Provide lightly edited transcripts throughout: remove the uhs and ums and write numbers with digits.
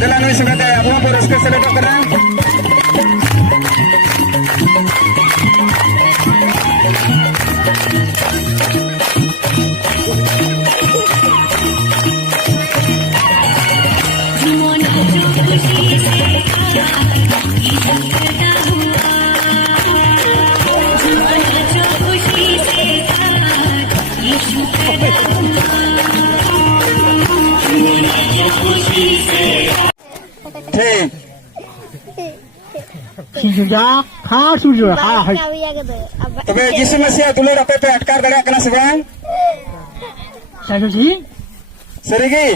Dala nuy sangate abu ko raska selebak kana. ठीक Sudah, sudah, तबे यीशु मसीह दुलर आपे पे अटकार दाड़ा कना से बांग saya sih, सरगी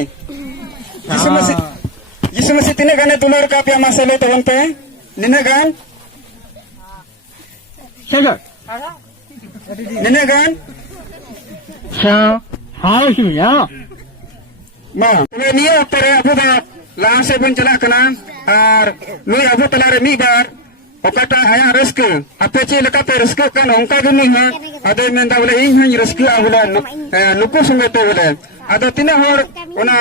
यीशु मसीह तिने गाने दुलर का पे मसले तो पे निने गान saya, harus ya. मा तबे निया तरे अबु दा लान से बन चला कना और नुई अबु तलारे मी बार ओकाटा आया रस्क आपे चे लका पे रस्क कन ओंका गनी हा अदे मेंदा बोले इन हई रस्क आबुला नुको संगे तो बोले अदो तिने होर ओना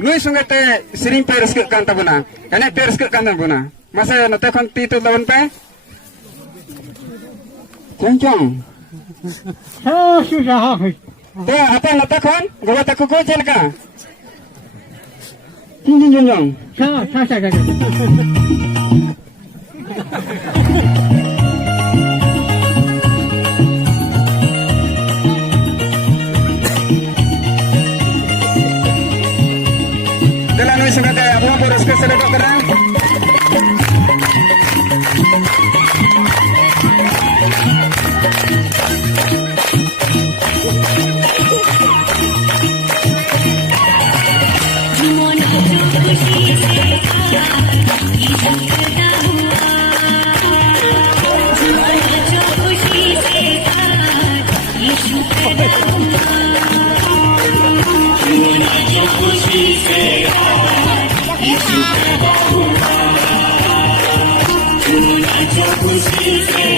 नुई संगे ते सिरिंग पे रस्क कान तबना एने पे रस्क कान तबना मासे नते खन ती तो तबन पे चंचंग Sudah, harus. तो apa नते खन गोवा तक को चल का तीन जंजंग Saya. Dala nuy sangate abu ko raska selebak kana. खुशी से